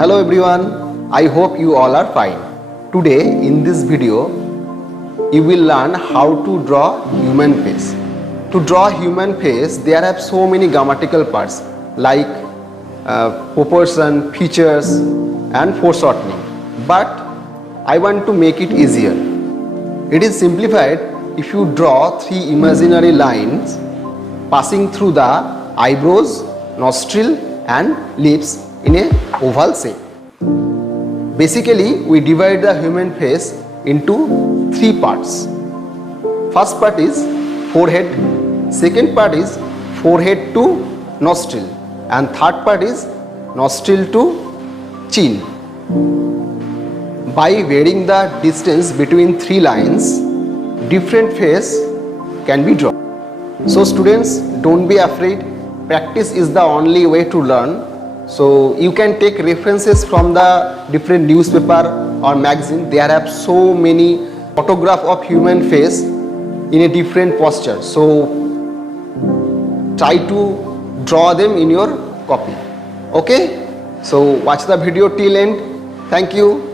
Hello everyone, I hope you all are fine. Today in this video, you will learn how to draw human face. To draw human face, there are so many grammatical parts like proportion, features and foreshortening. But I want to make it easier. It is simplified if you draw three imaginary lines passing through the eyebrows, nostril and lips in a oval shape. Basically, we divide the human face into three parts. First part is forehead, second part is forehead to nostril and third part is nostril to chin. By varying the distance between three lines, different face can be drawn. So students, don't be afraid. Practice is the only way to learn. So you can take references from the different newspaper or magazine. There are so many photograph of human face in a different posture. So try to draw them in your copy. Okay? So watch the video till end. Thank you.